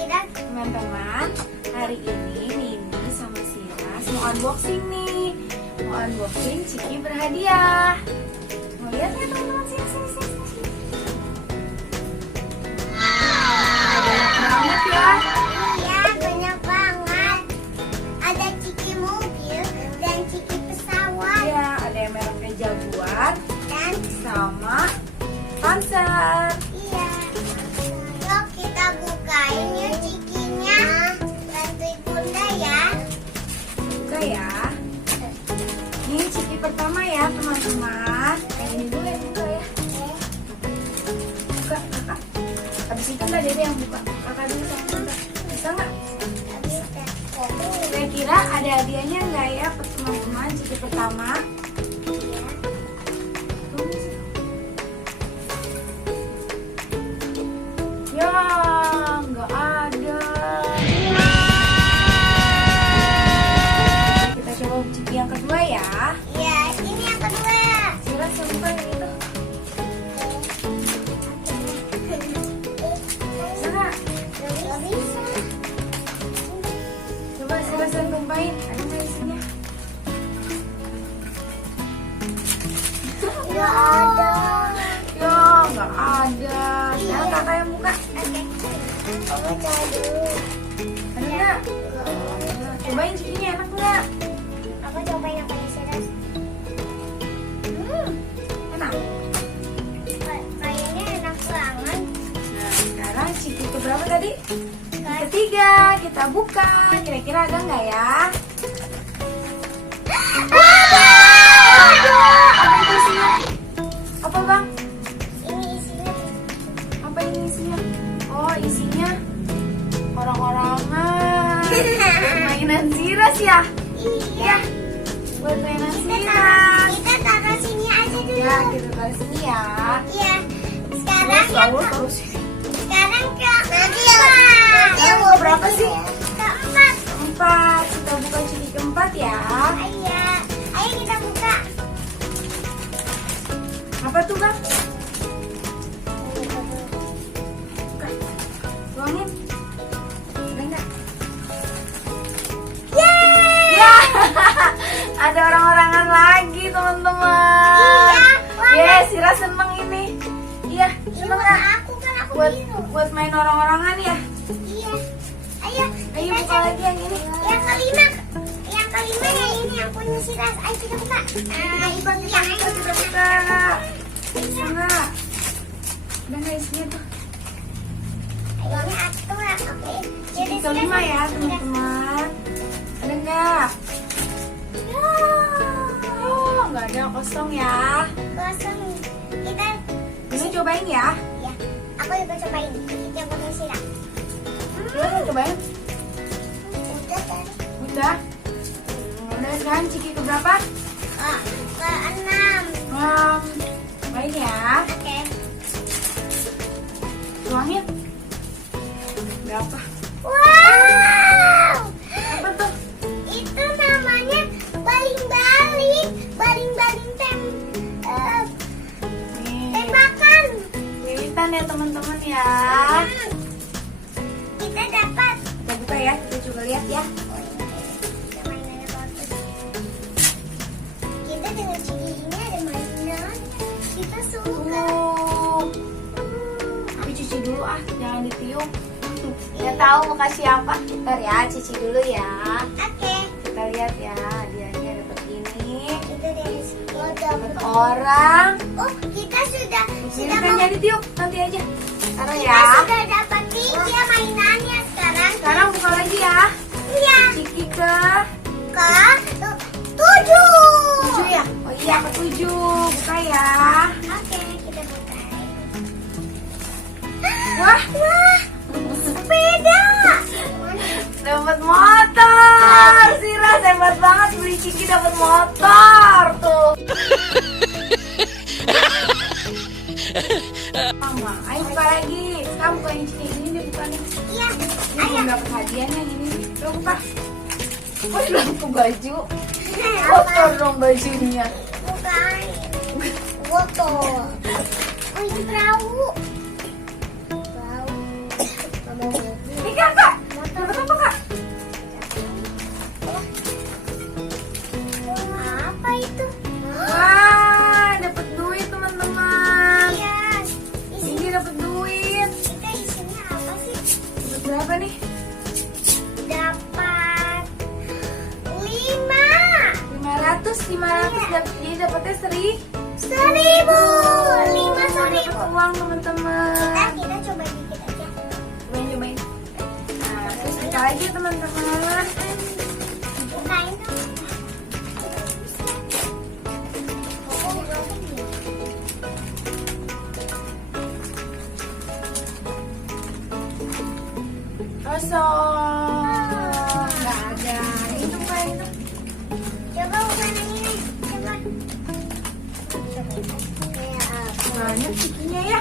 Teman-teman, hari ini Nini sama Siras mau unboxing nih. Mau unboxing Ciki berhadiah. Mau lihat ya teman-teman? Sini. Banyak ya. Iya, banyak banget. Ada Ciki mobil dan Ciki pesawat. Iya, ada yang mereknya Jaguar Dan sama Panzer. iya. Yuk kita bukain yuk Cikinya. Bantuin Bunda ya. Buka ya. Ini Ciki pertama ya teman-teman. Ini dulu yang buka ya. Buka kakak. Habis itu nggak Dede yang buka. Kakak dulu sama Bunda. Bisa nggak? Kira-kira ada hadiahnya nggak ya teman-teman Ciki pertama? Ya, nggak ada. Kita coba Ciki yang kedua ya. Iya, ini yang kedua. Silas yang buka yang itu. Bisa nggak? Gak bisa. Coba Silas yang tumpahin. Ada nggak isinya? Gak ada. Ya, nggak ada. Sekarang kakak yang buka. Oke. Kamu cari dulu. Ada nggak? Cobain Cikinya enak nggak? Aku cobain yang paling serius. Enak. Kayaknya enak banget. Nah, sekarang Ciki keberapa tadi? Ketiga, kita buka. Kira-kira ada nggak ya? Ada. Apa itu isinya? Apa bang? Ini isinya. Apa ini isinya? Oh, isinya orang-orangan. Mainan Siras ya? Iya. Buat mainan Siras. Kita taruh sini aja dulu. Ya, kita taruh sini ya. Iya. Sekarang yang Terus. sekarang keempat. Yang berapa sih? Keempat. 4. Kita buka Ciki keempat ya. Iya. Ayo kita buka. Apa tuh bang? Tuangin. Ada nggak? Yeay. Ya, ada orang-orangan lagi teman-teman. Iya, Yes, Sira seneng ini. Iya, seneng nggak? Aku kan aku Buat biru. buat main orang-orangan ya. Iya. Ayo. Ayo kita buka cari. lagi yang ini. Yang kelima. Yang kelima yang ini yang punya Siras. Ayo kita buka. Kita buka. Bisa nggak? Ada nggak isinya tuh? Ini aku lah. Oke. Ciki kelima ya teman-teman. Ada nggak? Oh, nggak ada, kosong ya. Kosong. Kita. Ini cobain ya. Ya. Aku juga cobain. Kita punya Siras. Coba cobain. Udah kan? Udah. Udah sekarang Ciki keberapa? Keenam. Cobain ya. Oke. Tuangin. Berapa? Wow. Apa tuh? Itu namanya baling-baling. Baling-baling Nih. tembakan. Lilitan ya teman-teman ya. Kita dapat. Kita buka ya. Kita juga lihat ya. Kita mainannya bagus. Kita dengan Ciki ini ada mainan. Kita suka. Tapi cuci dulu ah, jangan ditiup. Nggak tahu mau kasih apa. Ntar ya, cuci dulu ya. Oke. Kita lihat ya. Hadiahnya dapat ini. Kita dari sini. Dapat orang. Oh, kita sudah Ini kan jadi tiup. Nanti aja. Taruh kita ya. sudah dapat 3 mainannya sekarang. Sekarang buka lagi ya. Iya. Ciki ke Ke 7. 7 ya? Oh iya, ke 7. Buka ya. Oke, kita buka. Wah, Sepeda. dapat motor. Siras hebat banget beli Ciki dapat motor tuh. Mama, ayo buka lagi. Kamu buka yang ini deh bukannya. Iya. Ini belum dapat hadiahnya ini. Coba buka. Oh, belum ke baju. Kotor dong bajunya. Bukan. Botol. Oh, ini perahu. Perahu. Mama mobil. Ini kakak. Dapat apa kak? Apa itu? Wah, dapat duit teman-teman. Iya. Ini dapat duit. Kita isinya apa sih? Dapat berapa nih? Dapat 500. 500 dapat. Jadi dapatnya 1.000. 5.000. Dapat uang teman-teman. Kita coba dikit aja. Cobain. Nah, terus buka lagi teman-teman. Bukain dong. Kosong. Nggak ada. Itu bukain itu. Coba bukan ini. Coba. Kayak apa? Banyak cikinya ya.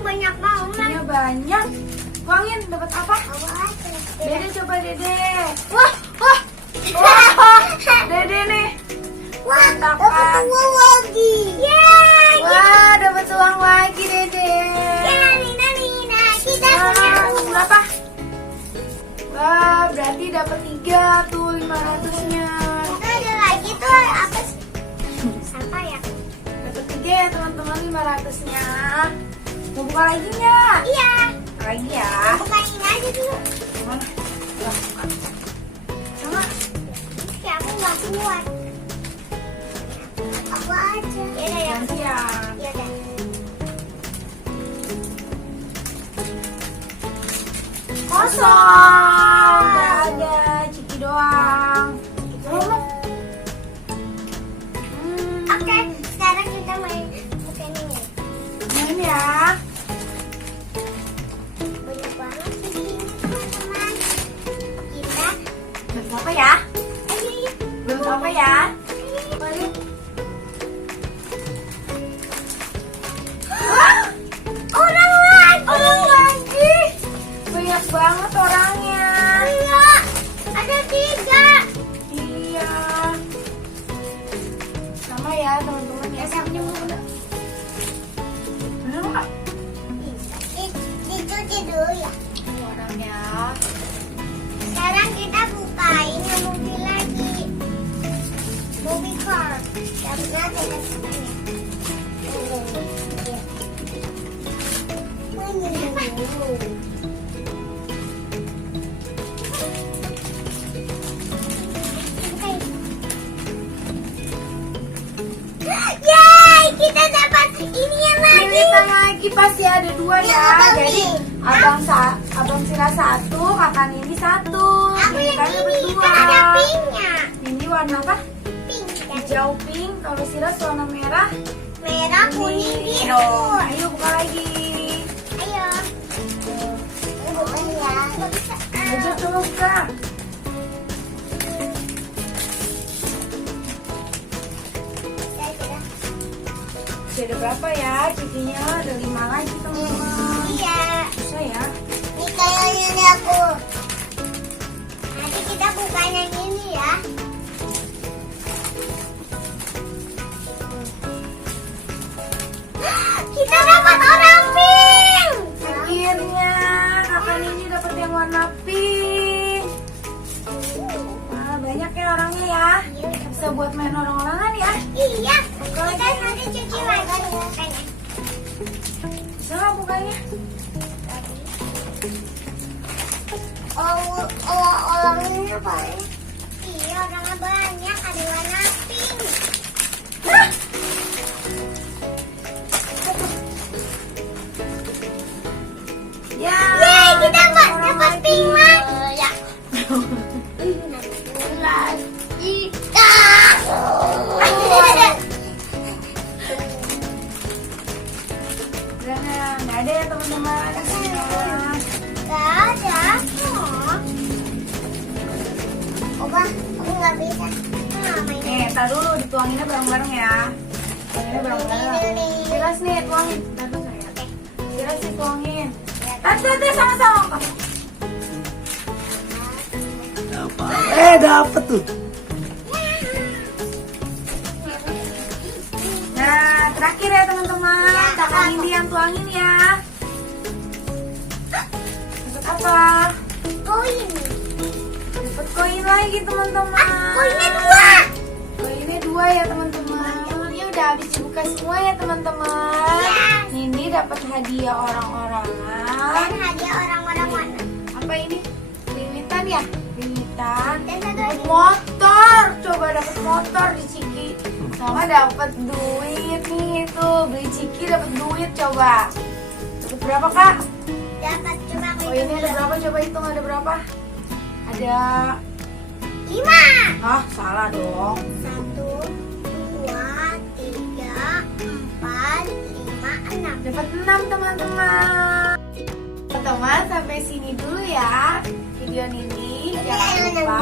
Banyak banget. Iya banyak. Uangin dapat apa? Apa aja? Dede coba Dede. Wah. Dede nih. Wah, Dapat. dapat uang lagi. Yeay. Wah, dapat uang lagi Dede. Nina. Kita punya Wah, uang. berapa? Wah, berarti dapat 3 tuh 500-nya. Kita ada lagi tuh apa sih? Apa ya? Dapat 3 ya teman-teman 500-nya. Mau buka lagi nggak? Iya. Buka lagi ya. Bukain aja dulu. Mana? Wah, buka. Sama. Kayak aku nggak kuat. Apa aja? Ya udah ya. Ganti ya. Ya udah. Kosong. Nggak ada. Ciki doang. Ngomong. Oke, sekarang kita main bukan ini. Main ya. Banyak banget di sini teman-teman. Kita Belum apa ya? ayo. Belum apa ya? Balik. Orang lagi. Orang lagi. Banyak banget orangnya. Iya. Ada 3. Iya. Sama ya teman-teman ya. Senyum dulu. Bener nggak? Dicuci dulu ya. Orangnya. Sekarang kita bukain yang mobil lagi. Mobil car. Yang benar ada semuanya. Yeay, kita dapat ini yang lagi. Militan lagi pasti ada 2 ya. Yang Jadi ini. abang Sira 1, kakak Nini 1. Aku yang Militannya ini berdua. kan ada pinknya. Ini warna apa? Pink kan? Hijau pink. Kalau Sira warna merah. Merah, kuning, Ini. biru. Ayo buka lagi. Ayo. Bukan ya. Nggak bisa. Ayo coba buka. Masih ada berapa ya cikinya? Ada 5 lagi teman-teman. Iya. Bisa ya? Ini kayaknya nih aku. Nanti kita buka yang ini ya. Kita dapat orang pink. Akhirnya kakak Nini dapat yang warna pink. Wah, banyak ya orangnya ya. Bisa buat main orang-orangan ya. Iya. Kita nanti cuci lagi bukanya. Bisa nggak bukanya? Orangnya banyak. Iya, orangnya banyak. Ada warna pink. Ya. Yeay, kita dapat lagi. pink lagi. Ya. Nggak ada ya teman-teman. Gak ada. Opa, aku nggak bisa. Mainnya. Ntar dulu dituanginnya bareng-bareng ya. Tuanginnya bareng-bareng. Siras nih tuangin. Ntar dulu saya. Siras nih tuangin. Tante sama-sama. Dapet tuh. Nah, terakhir ya teman-teman. Kakak Nindi yang tuangin ya. Dapat apa? Koin. Dapat koin lagi teman-teman. Koinnya 2. Koinnya 2 ya teman-teman. Ya udah habis dibuka semua ya teman-teman. Yes. Nindi dapat hadiah Dan orang-orangan. hadiah orang-orang mana? Apa ini? Limitan ya? Limitan. Dan satu Dapat lagi. motor. Coba dapat motor di Ciki. Sama dapat duit nih itu. Beli Ciki dapat duit coba. Dapat berapa kak? Dapat cuma Oh ini ada berapa? Coba hitung ada berapa? Ada 5. ah salah dong. 1, 2, 3, 4, 5, 6. Dapat 6 teman-teman. Teman-teman sampai sini dulu ya video Nindi. Jangan lupa